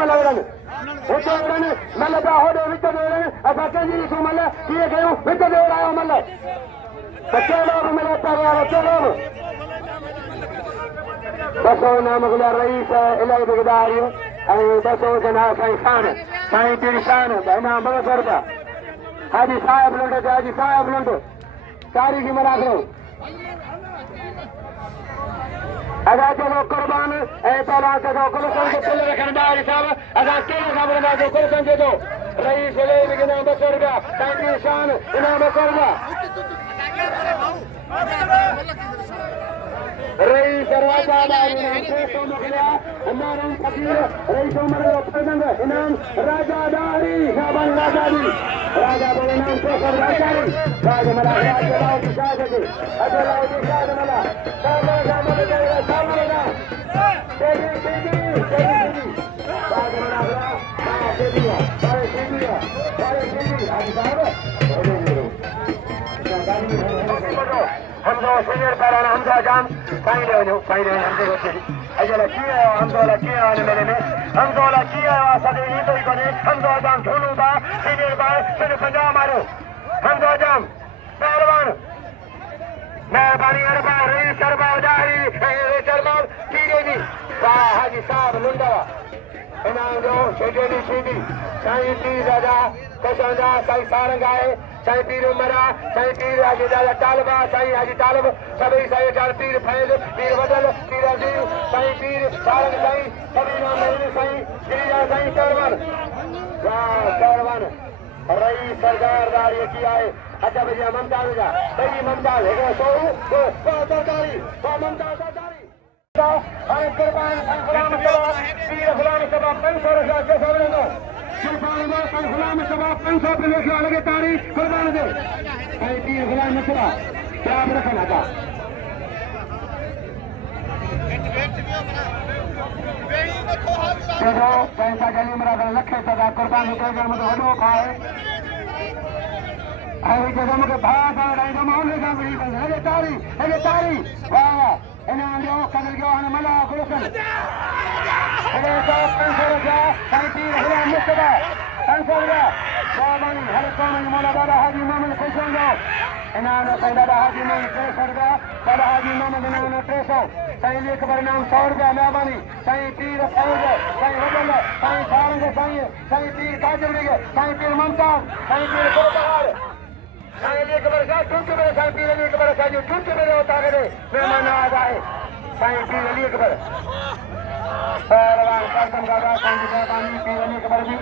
मलवरन उतरन मल का होडे विच देरन असा केजी सो मल किए गयो विच देर आयो मल बच्चे लोग मिले पर बच्चे लोग बसो नाम गुला रईस इलाही बगदारी बसो जना साईं खान साईं तिरशान इनाम बरसर का हाजी साहब लुंड हाजी साहब लुंड तारीखी मना करो अदा चलो कुर्बान ए तला चलो कुलसन के पुल रखन बारी साहब अदा केले खबर ना जो कुलसन जे दो रईस इलाही इनाम बरसर का साईं तिरशान इनाम बरसर का रईस राजा दारी सो मुखलिया इनाम फकीर रईस उमर पसंद इनाम राजा दारी शाबान राजा दी राजा बोले नाम को सब राजा दी राजा मला राजा लाओ की शाद दे अजय लाओ की शाद मला सामने सामने जाएगा सामने ना तेरी राजा मला हां तेरी आज साहब हमदो सीनियर पैराना हमदा जाम साईं ले हमदे होते अजला किया हमदोला किया आने मेरे में हमदोला किया सदे ये तो ही कोने हमदो जाम ढोलू बा सीनियर बा सिर पंजा मारो हमदो जाम पहलवान मैं बानी अरबा रई सरबा दारी ए सरबा कीरे दी वाह हाजी साहब लुंडा इनाम जो शेजेनी सीधी साईं ती राजा कशंदा साईं सारंगाए साईं पीर उमरा साईं पीर हाजी दादा तालबा साईं हाजी तालब सभी साईं चार पीर फैज पीर बदल पीर अजीज साईं पीर सारंग साईं सभी नाम मेरे साईं गिरिजा साईं सरवन वाह सरवन रई सरदार दारी की आए अच्छा भैया ममताज जा भई ममताज है सो दारी तो ममताज दारी अरे कुर्बान गुलाम सभा पीर गुलाम सभा 500 रुपया के सामने दो गुलाम सभा 500 पे लेके लगे तारीख कुर्बान दे भाई पीर गुलाम सभा याद रखना था चलो पैसा जली मरा लखे सदा कुर्बान के घर में वडो खाए आई जगह में भाग आ रहा है मामले का बड़ी है तारी वाह इन्हें जो कदर जो हने मला गुलशन अरे तो 500 रुपया साईं पीर गुलाम मुस्तफा 500 रुपया बाबानी हर कौन मौला दादा हाजी मोहम्मद खुशन जो इन्होंने साईं दादा हाजी मोहम्मद 300 रुपया दादा हाजी मोहम्मद इन्होंने 300 साईं जी के नाम 100 रुपया मेहरबानी साईं पीर फौज साईं वदल साईं सारंग साईं पीर काजल साईं पीर ममताज साईं पीर कोटहार साईं जी के बरसा टूट मेरे साईं पीर अली के बरसा जो टूट मेरे होता करे मेहमान आ जाए साईं पीर अली के बर पहलवान कासम दादा साईं जी मेहरबानी पीर अली के बर भी